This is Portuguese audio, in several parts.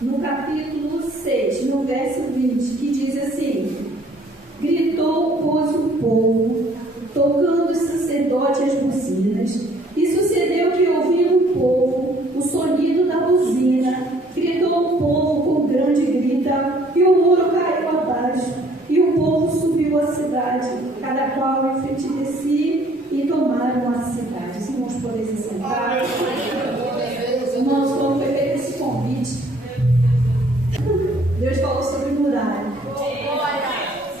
no capítulo 6, no verso 20, que diz assim: gritou, pois, o povo, tocando os sacerdotes as buzinas, e sucedeu que, ouvindo o povo o sonido da buzina, gritou o povo com grande grita, e o muro caiu abaixo, e o povo subiu à cidade, cada qual em frente de si, e tomaram a cidade. Os irmãos podem se sentar. Irmãos, quando foi feito esse convite, Deus falou sobre muralha.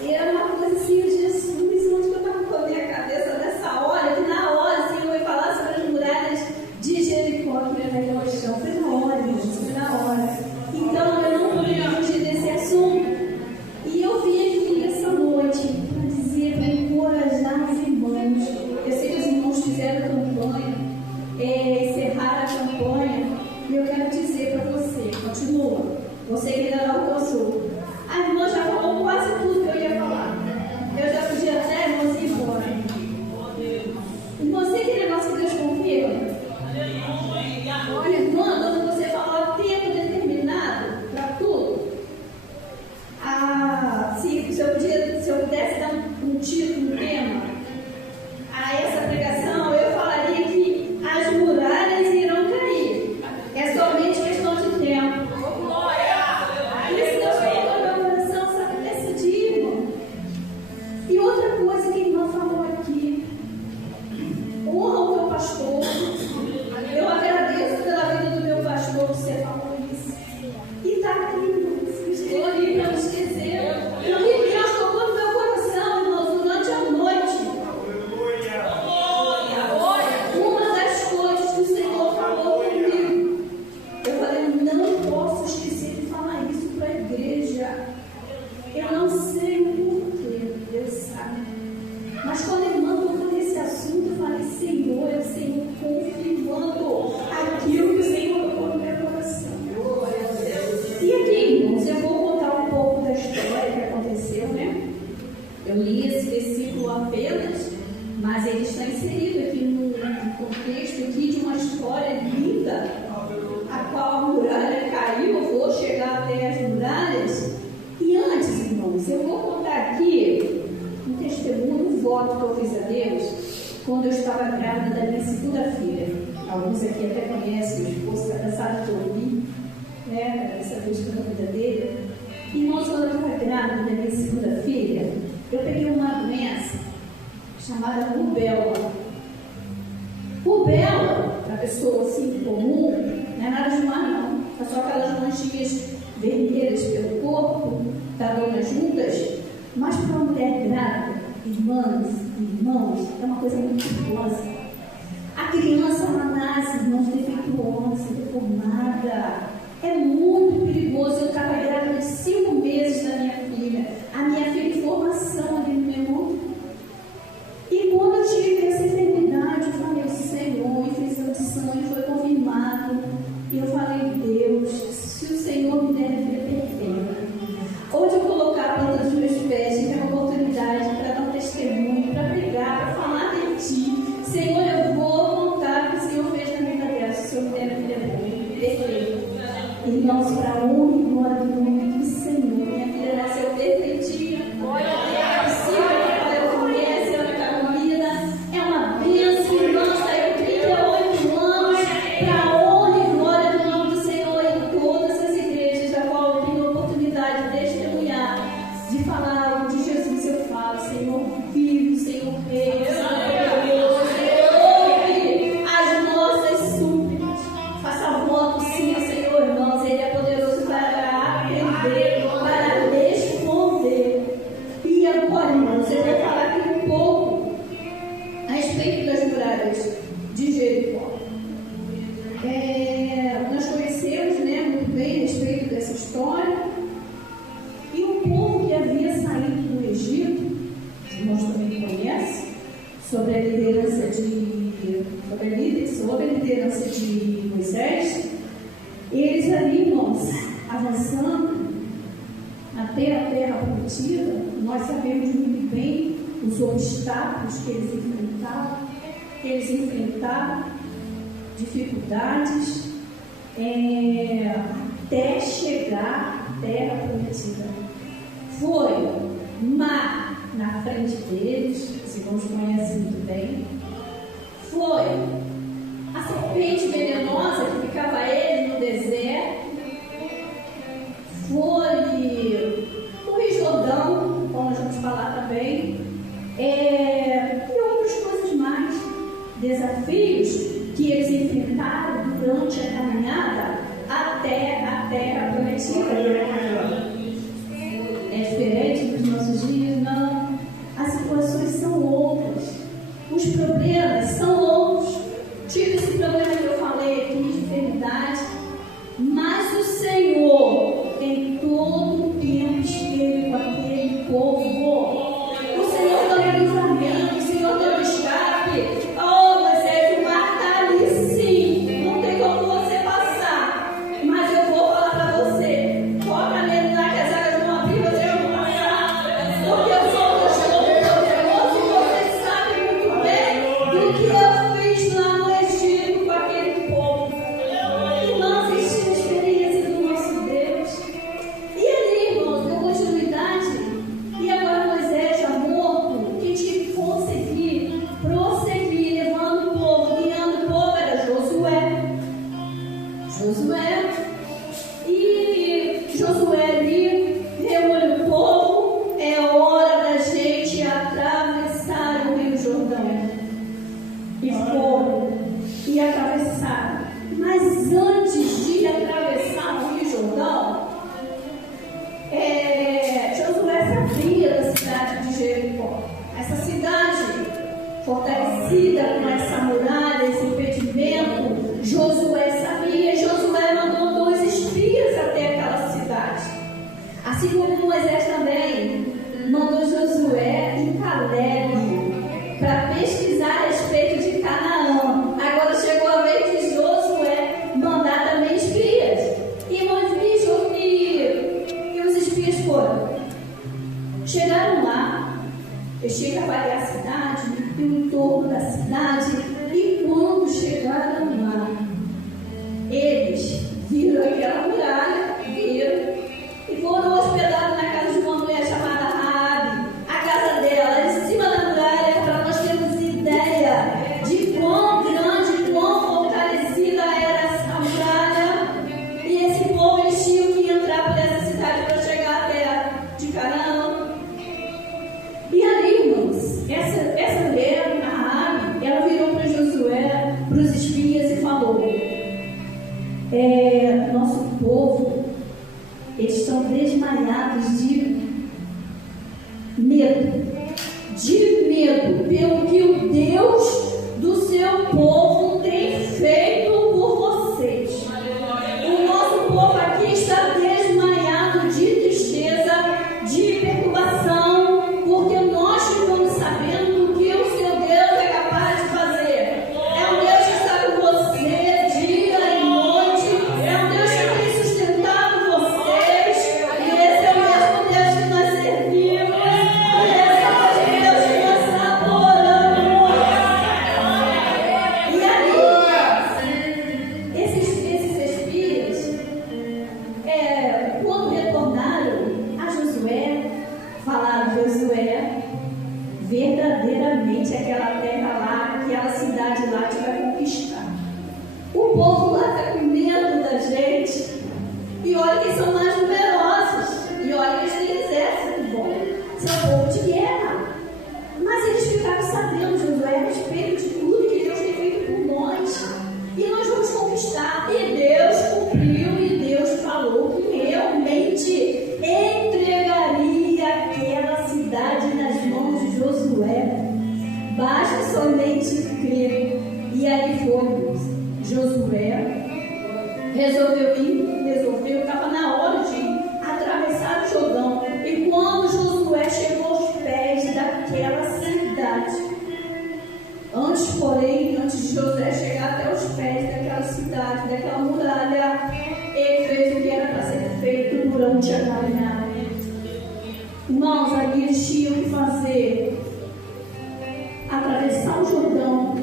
E era uma coisa assim, Jesus, onde eu estava com a minha cabeça nessa hora, que na hora, assim, eu ia falar sobre as muralhas de Jericó, que era naquela chão. Foi na hora, gente, foi na hora. Então, eu não podia fugir desse assunto. E eu vim aqui essa noite para dizer, para encorajar os irmãos. Eu sei que os irmãos fizeram campanha, encerraram a campanha, e eu quero dizer para você, continua. Você que ainda não alcançou. A irmã já falou quase tudo que eu ia falar. Eu já podia até, irmãos, ir embora. Irmã, você que negócio que Deus confirma? Olha, irmã, quando você falou tempo determinado para tudo. Se eu pudesse dar um título, um tema a essa pregação, eu falaria que as muralhas irão cair. É somente questão de tempo. E outra coisa que a irmã falou aqui, honra o teu pastor. Eu agradeço pela vida do meu pastor, você falou isso. E está aqui, estou ali para não esquecer. Eu vi Deus tocou no meu coração, irmãos, durante a noite. Uma das coisas que o Senhor falou comigo, eu falei, não posso esquecer de falar isso para a igreja. Eu não sei o porquê, Deus sabe. Mas quando a irmã tocou nesse assunto, eu falei, Senhor, é o Senhor confirmando aquilo que o Senhor tocou no meu coração. E aqui, irmãos, eu vou contar um pouco da história que aconteceu, né? Eu li esse versículo apenas, mas ele está inserido aqui no contexto aqui de uma história linda, a qual a muralha caiu. Eu vou chegar até as muralhas. E antes, irmãos, eu vou contar aqui um testemunho, um voto que eu fiz a Deus quando eu estava grávida da minha segunda filha. Alguns aqui até conhecem, meu esposo está cansado de ouvir, né? Essa vez que eu vida dele. Irmãos, quando eu estava grávida da minha segunda filha, eu peguei uma doença chamada rubéola. Rubéola, para pessoa assim comum, não é nada demais, não. É só aquelas manchinhas vermelhas pelo corpo, taronas juntas, mas para uma mulher grávida, irmãos, é uma coisa muito perigosa. A criança, ela nasce, irmãos, defeituosa, deformada. É muito perigoso. Eu estava grávida de 5 meses da minha filha. A minha filha em formação ali no meu mundo. E quando eu tive essa enfermidade, eu falei, Senhor, e fiz audição e foi confirmado. E eu falei, Deus, se o Senhor me der vida perfeita, onde eu colocar a planta dos meus pés, tive a oportunidade para dar um testemunho, para pregar, para falar de Ti. Senhor, eu vou contar o que o Senhor fez na minha vida, se o Senhor me der vida perfeita. Irmãos, para a honra e glória do nome do Senhor, minha filha nasceu perfeitinha. Glória a Deus. Eu conheço, ela está comida. É uma bênção, irmãos, saiu 38 anos para a honra e glória do nome do Senhor em todas as igrejas da qual eu tenho a oportunidade de testemunhar, de falar de Jesus. Eu falo, Senhor vive, Senhor rei, Senhor Deus, ouve as nossas súplicas. Faça voto sim, Senhor, irmãos, Ele é poderoso para atender, para responder. E agora, irmãos, eu vou falar aqui um pouco a respeito das muralhas de Jericó. Nós conhecemos, né, muito bem a respeito dessa história. E o povo que havia saído do Egito, os irmãos também conhecem, sob a liderança de Moisés, eles ali, irmãos, avançando até a terra prometida, nós sabemos muito bem os obstáculos que eles enfrentaram, dificuldades, até chegar chegar à terra prometida. Foi mar na frente deles, os irmãos conhecem muito bem. Foi a serpente venenosa que ficava ele no deserto. Foi o Rio Jordão, como nós vamos falar também. E outras coisas mais. Desafios que eles enfrentaram durante a caminhada até a terra prometida. É diferente dos nossos dias? Não. As situações são outras. Os problemas são outros. Tive esse problema que eu falei aqui de enfermidade, mas o Senhor em todo o tempo esteve com aquele povo. O Senhor deu livramento, o Senhor deu escape. Oh, Moisés, o mar está ali sim, não tem como você passar, mas eu vou falar para você, foca nele lá que as águas vão abrir, você vai passar, porque eu sou o Deus poderoso e você sabe muito bem do que eu fiz lá no Egito com aquele povo. Irmãos, existe a experiência do nosso Deus. E ali, irmãos, deu continuidade. E agora Moisés, já morto, que tinha que conseguir prosseguir, levando o povo, guiando o povo, era Josué. E Josué ali reúne o povo. É hora da gente atravessar o Rio Jordão. E foram e atravessaram. Mas antes de atravessar o Rio Jordão, Josué sabia da cidade de Jericó. Essa cidade fortalecida com essa muralha, esse impedimento, Josué sabia. Josué mandou 2 espias até aquela cidade. Assim como Moisés também mandou Josué e Caleb para pesquisar a respeito de Canaã. Agora chegou a vez de Josué mandar também espias. E os espias foram. Chegaram lá, eu cheguei a avaliar a cidade, o entorno da cidade, e quando chegaram lá, eles viram aquela muralha, e foram hospedados na casa de uma mulher chamada Raabe. A casa dela era em cima da muralha, para nós termos ideia de quão grande, quão fortalecida era essa muralha. E esse povo, eles tinham que entrar por essa cidade para chegar à terra de Canaã. E ali, irmãos, essa mulher, a Raabe, ela virou para Josué, para os espias, e falou: nosso povo, eles estão desmaiados de medo pelo que o Deus do seu povo tem feito por vocês. O nosso povo aqui está desmaiado de tristeza, de perturbação, porque nós ficamos sabendo do que o seu Deus é capaz de fazer. É um Deus que está com você dia e noite, é um Deus que tem sustentado vocês, e esse é o mesmo Deus que nós servimos, e esse é o Deus que nós adoramos. E ali, esses espias, quando retornaram a Josué, falaram: Josué, verdadeiramente aquela terra lá, aquela cidade lá, a gente vai conquistar. O povo lá está com medo da gente, e olha que são mais numerosos, e olha que eles têm exército bom, são povo de guerra. Mas eles ficaram sabendo, Josué, a respeito de tudo que Deus tem feito por nós, e nós vamos conquistar. E Deus cumpriu, e Deus falou que realmente entregaria aquela cidade nas mãos de Josué. Basta somente crer. E aí foi. Josué resolveu, estava na hora de atravessar o Jordão. E quando Josué chegou aos pés daquela cidade, antes de Josué chegar até os pés daquela cidade, daquela muralha, ele fez o que era para ser feito durante a caminhada. Irmãos, ali eles tinham que fazer, atravessar o Jordão,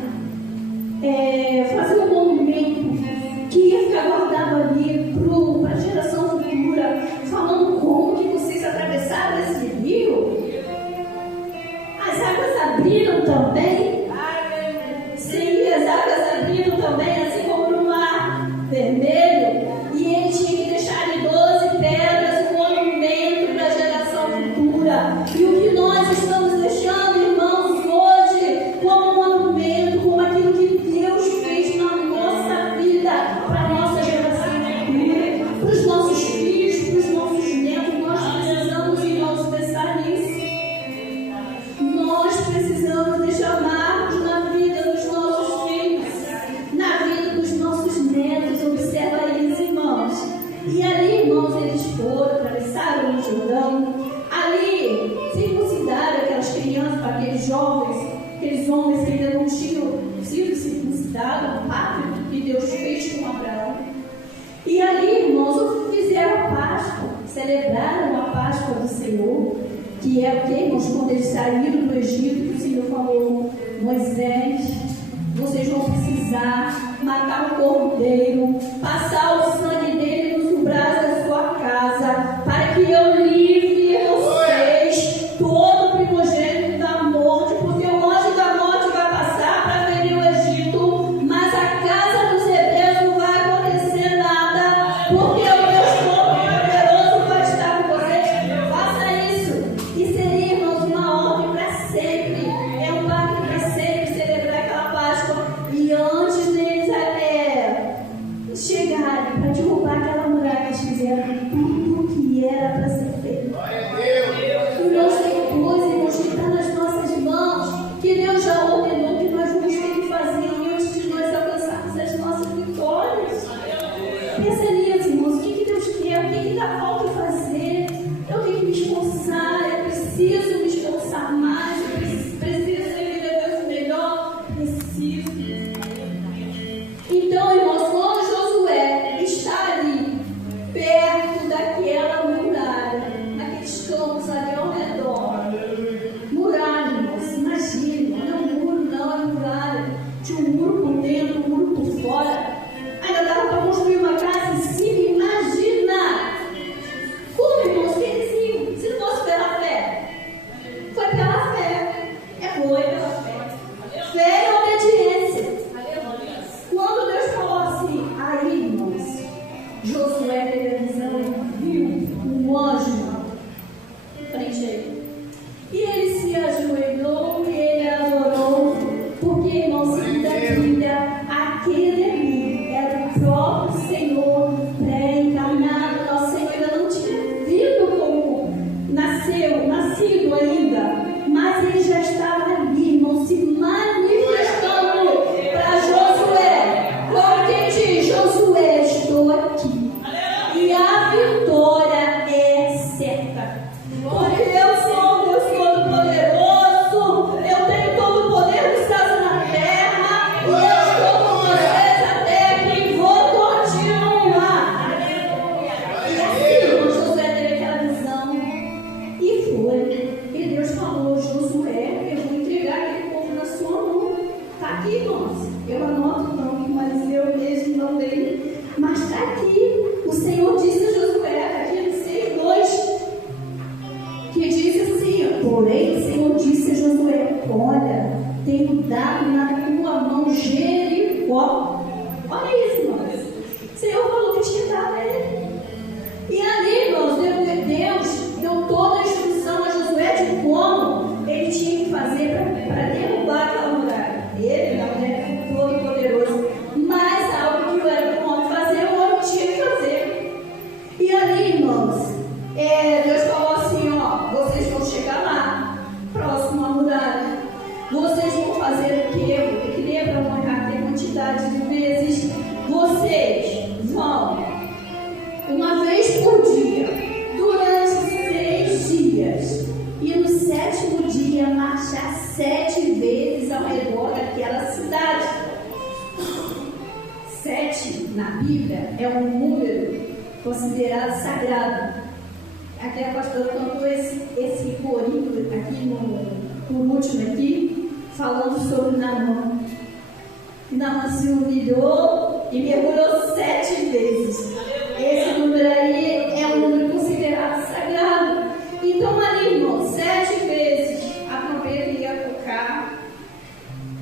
fazer um monumento que ia ficar guardado ali para a geração futura, celebraram a Páscoa do Senhor, que é o que, irmãos, quando eles saíram do Egito, que o Senhor falou: Moisés, vocês vão precisar matar um cordeiro, passar o sangue dele nos umbrais da sua casa, para que eu livre vocês, todo primogênito da morte, porque o anjo da morte vai passar para ferir o Egito, mas a casa dos hebreus não vai acontecer nada, porque o Deus Todo-Poderoso vai estar com vocês. Faça isso, e seria, irmãos, uma ordem para sempre, é um pacto para sempre, celebrar aquela Páscoa. E antes deles chegarem para derrubar aquela muralha, eles fizeram tudo o que era para ser feito. E Deus tem coisa, irmãos, que está nas nossas mãos, que Deus já ordenou que nós vamos ter que fazer antes de nós alcançarmos as nossas vitórias. Pensa nisso, irmãos, o que Deus quer, o que ainda falta fazer. Eu tenho que me esforçar, eu preciso me esforçar mais, eu preciso servir a Deus melhor, preciso. Então, irmãos, quando Josué está ali, perto daquela muralha, naqueles campos ali ao redor, muralha, irmãos, imagina, não é um muro, não, é muralha. Tinha um muro por dentro, um muro por fora. Ainda dava para construir uma casa em cima, imagina! Como, irmãos, que eles iam? Se não fosse pela fé, foi pela fé. Foi pela fé. Fé e obediência. Quando Deus falou assim, aí, irmãos, Josué teve a visão e viu um anjo frente a ele. E ele se ajoelhou e ele adorou, porque, irmãos, da Bíblia, aquele ali era o próprio Senhor pré-encarnado. Nosso Senhor ainda não tinha vindo como nascido ainda, mas ele já estava ali, irmão, se manifestando para Josué. Como quem diz: Josué, estou aqui. E a vitória é certa. Porque eu sou o Deus Todo-Poderoso, eu tenho todo o poder dos céus e na terra, e eu estou com vocês até aqui e vou continuar. E assim, Josué teve aquela visão e foi. E Deus falou: Josué, eu vou entregar aquele povo na sua mão. Está aqui, irmãos. Eu anoto não, mas eu mesmo não leio. Mas está aqui. O Senhor disse a Josué, está aqui no 6:2, que diz assim: porém, o Senhor disse a Josué: olha, tenho dado na tua mão Jericó. Olha isso, irmãos. O Senhor falou que tinha dado a ele. E ali, irmãos, Deus deu toda a instrução a Josué de como ele tinha que fazer para derrubar aquela muralha. Ele não era todo poderoso, mas algo que eu era bom de fazer, o homem tinha que fazer. E ali, irmãos, Deus falou assim: ó, vocês vão chegar lá, próximo à muralha. Vocês vão fazer o quê? Eu tenho que ler para não errar a quantidade de vezes. Vocês vão, uma vez por dia, durante 6 dias, e no 7º dia marchar 7 vezes ao redor daquela cidade. 7 na Bíblia é um número considerado sagrado. Aqui a pastora cantou esse corinho aqui por último aqui, falando sobre Naamã. Naamã se humilhou e mergulhou 7 vezes. Esse número aí é um número considerado sagrado. Então ali, irmão, 7 vezes a trombeta ia tocar.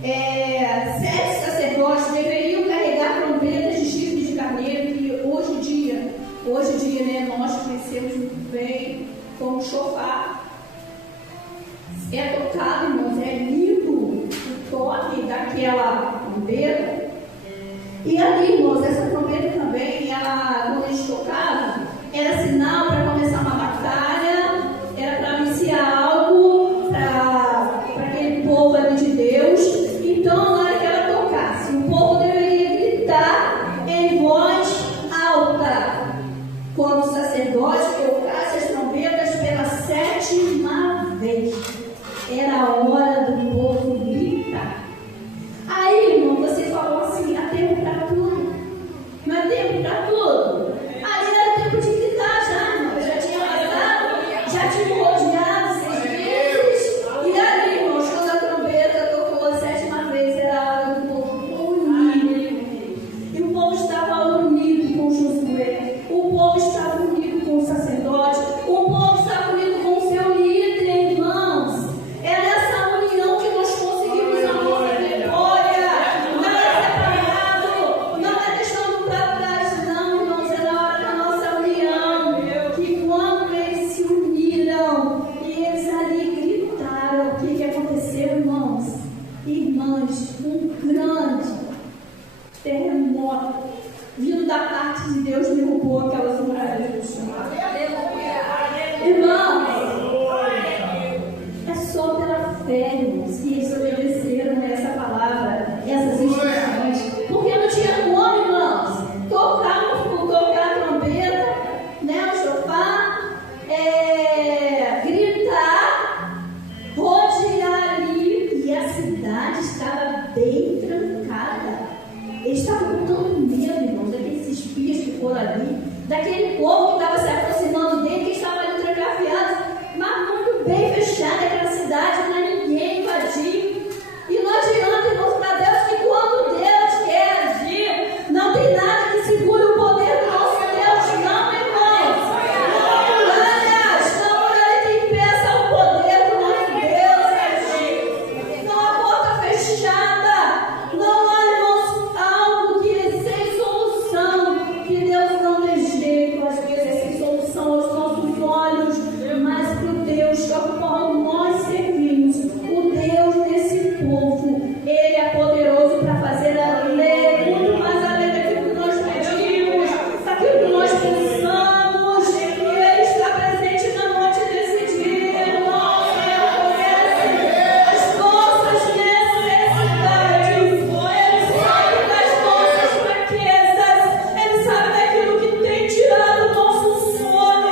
7 sacerdotes deveriam carregar trombetas de chifre de carneiro, que hoje em dia, né, nós conhecemos muito bem como chofar. É tocado, irmãos, é lindo o toque daquela trombeta. E ali, irmãos, essa trombeta também, ela, quando eles tocavam, era sinal para começar uma batalha, era para anunciar algo para aquele povo ali de Deus. Então, na hora que ela tocasse, o povo deveria gritar em voz alta. Quando o sacerdote tocasse as trombetas pela 7 parte de Deus derrubou aquelas muralhas do chão. Irmãos, é só pela fé, irmãos, que eles obedeceram a essa palavra, essas instruções. Porque não tinha como, irmãos, tocar a trombeta, né, o chofar, gritar, rodear ali, e a cidade estava bem trancada. Eles estavam com tanto medo, irmãos, daqueles espias que foram ali, daquele povo que estava se aproximando dele, que estava ali trancafiados, mas muito bem fechada aquela cidade, não é ninguém invadir. E não adianta, irmãos, para Deus, que quando Deus quer agir, não tem nada que segure o poder do nosso Deus, não, irmãos. Não muralha impeça o poder do nosso Deus agir. Não há porta fechada, não há, irmãos, algo que é sem solução, que Deus não dê jeito, às vezes é sem solução aos nossos olhos, mas para o Deus que ao qual nós servimos, o Deus desse povo, Ele é poderoso para fazer além, muito mais além daquilo que nós pedimos, daquilo que nós pensamos, e Ele está presente na noite desse dia, irmãos. Ele conhece as nossas necessidades, Ele sabe das nossas fraquezas, Ele sabe daquilo que tem tirado o nosso sono,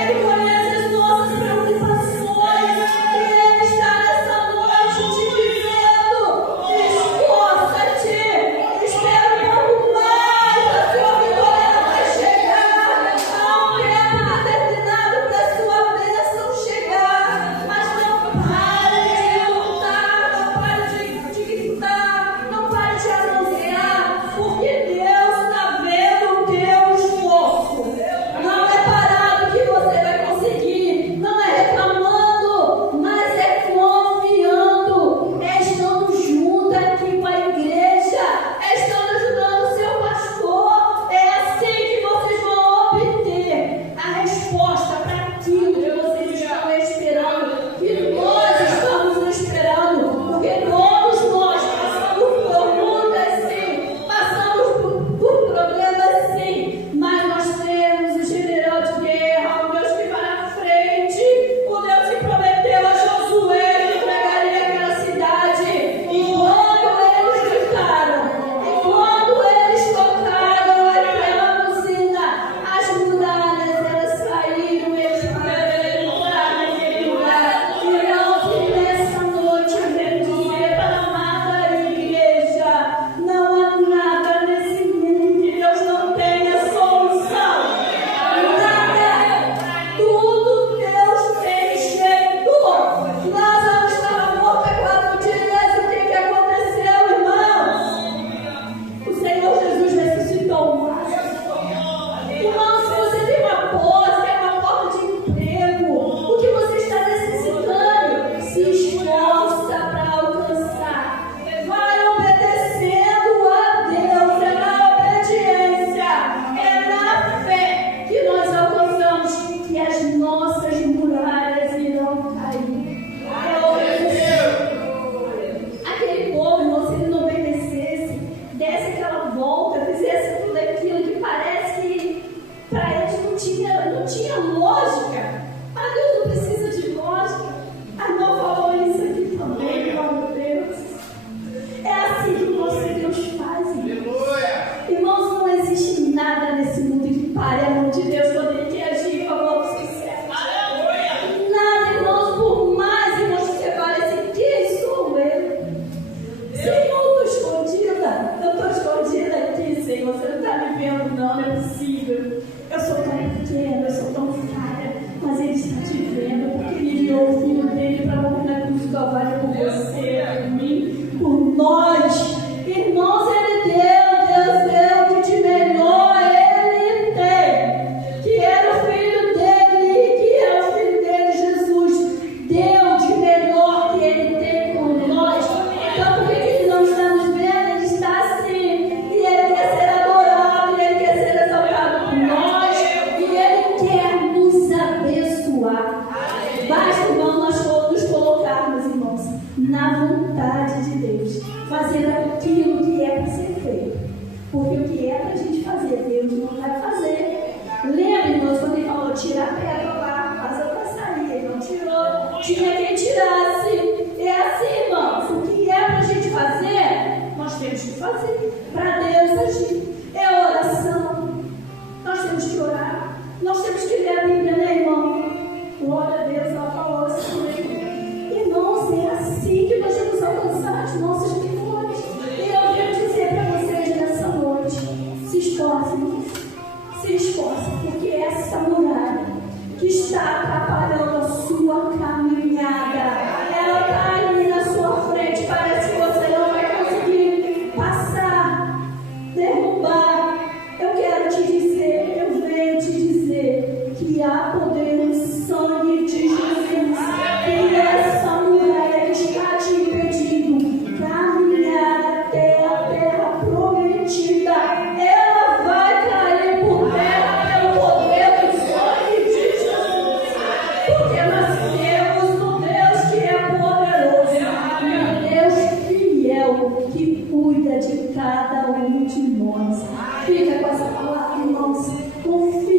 Ele conhece as nossas preocupações, e Ele está nessa noite te dizendo: esforça-te, espera um pouco mais, a sua vitória vai chegar. Há um tempo determinado para a sua bênção chegar, mas não pare de lutar, não pare de gritar, não pare de anunciar, porque Deus está vendo o teu esforço. Não é parado que você vai conseguir, não é reclamando, mas é confiando, é estando junto aqui com a igreja, é estando ajudando o seu pastor. É assim que vocês vão obter a resposta para aquilo que vocês estão esperando, que nós estamos esperando, porque todos nós passamos por lutas, sim, passamos por problemas, sim, mas nós temos o general de guerra, o Deus que vai na frente, o Deus que prometeu a Josué que entregaria aquela cidade. E quando eles gritaram, e quando eles tocaram aquela buzina, as muralhas elas saíram, eles puderam entrar naquele lugar. Irmãos, que nessa noite eu quero dizer para a amada igreja: não há nada nesse mundo que Deus não tenha solução. Nada. Tudo Deus tem jeito. Lázaro estava morto há 4 dias. O que aconteceu, irmãos? O Senhor Jesus ressuscitou Lázaro. Irmãos, se você tem uma posse, é uma falta de emprego, o que você está necessitando, se esforça para alcançar. Vai obedecendo a Deus, é na obediência, é na fé que nós alcançamos, que as nossas muralhas irão cair. É obedecer. Aquele povo, irmão, se ele não obedecesse, desse aquela volta, fizesse tudo aquilo que parece que para eles não tinha lógica. Mas Deus não precisa de lógica. A irmã falou isso aqui também, glória a Deus. É assim que o nosso Deus faz, irmãos. Irmãos, não existe nada nesse mundo que pare a mão de Deus quando Ele quer agir em favor dos seus servos. Nada, irmãos, por mais, irmãos, que você fale assim: quem sou eu? Senhor, eu estou escondida aqui, Senhor. Você não está me vendo, não é possível. Eu sou tão pequena, eu sou tão falha, mas Ele está te vendo, porque Ele enviou o Filho dele para morrer na cruz do Calvário por você, por mim, por nós. Irmãos, Ele Deus deu o que de melhor Ele tem, que era o Filho dele, que é o Filho dele, Jesus. Deu de melhor que Ele tem por nós. Então, por que Ele não está nos vendo? Ele está assim, e Ele quer ser adorado, e Ele quer ser exaltado por nós, e Ele quer nos abençoar. Basta, irmão, nós nos colocarmos, irmãos, na vontade de Deus, fazendo aquilo que é para ser feito. Porque o que é para a gente fazer, Deus não vai se esforce, porque essa muralha que está atrapalhando a sua caminhada, ela está ali na sua frente, parece que você não vai conseguir passar, derrubar. Eu quero te dizer, eu venho te dizer que há poder no sangue de Jesus, e essa muralha que está te impedindo caminhar até a terra prometida, ela vai cair por terra pelo poder do sangue de Jesus, porque nós temos um Deus que é poderoso, um Deus fiel que cuida de cada um de nós. Fica com essa palavra, irmãos. Confia